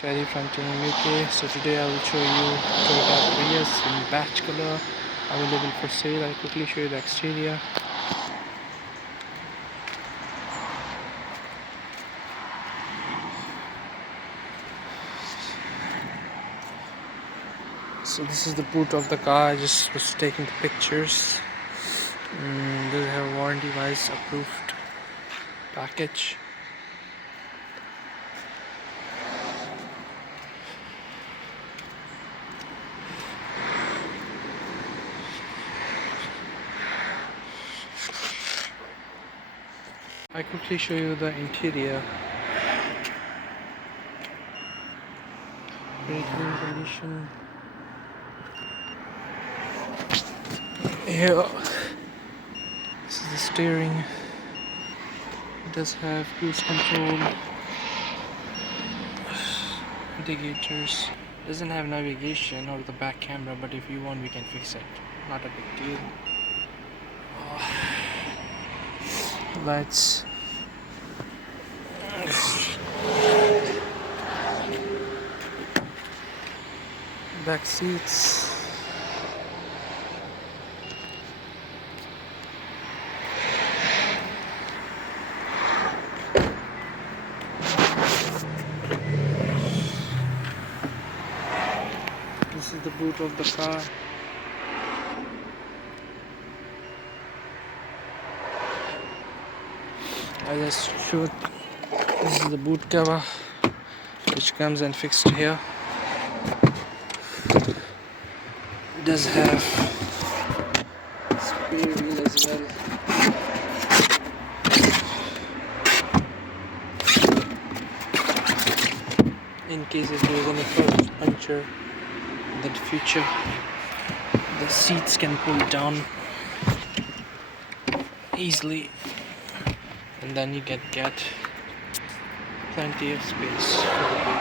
Cherry from Team UK. So today I will show you Toyota Prius in batch color available for sale. I'll quickly show you the exterior. So this is the boot of the car. I just was taking the pictures. Does have warranty wise approved package. I quickly show you the interior. Very clean condition. Here, this is the steering. It does have cruise control, indicators. Doesn't have navigation or the back camera, but if you want, we can fix it. Not a big deal. Lights. Back seats. This is the boot of the car. I just showed. This is the boot cover, which comes and fixed here. It does have spare wheel as well. In case if there is any further puncture in the future, the seats can pull down easily, and then you get plenty of space for the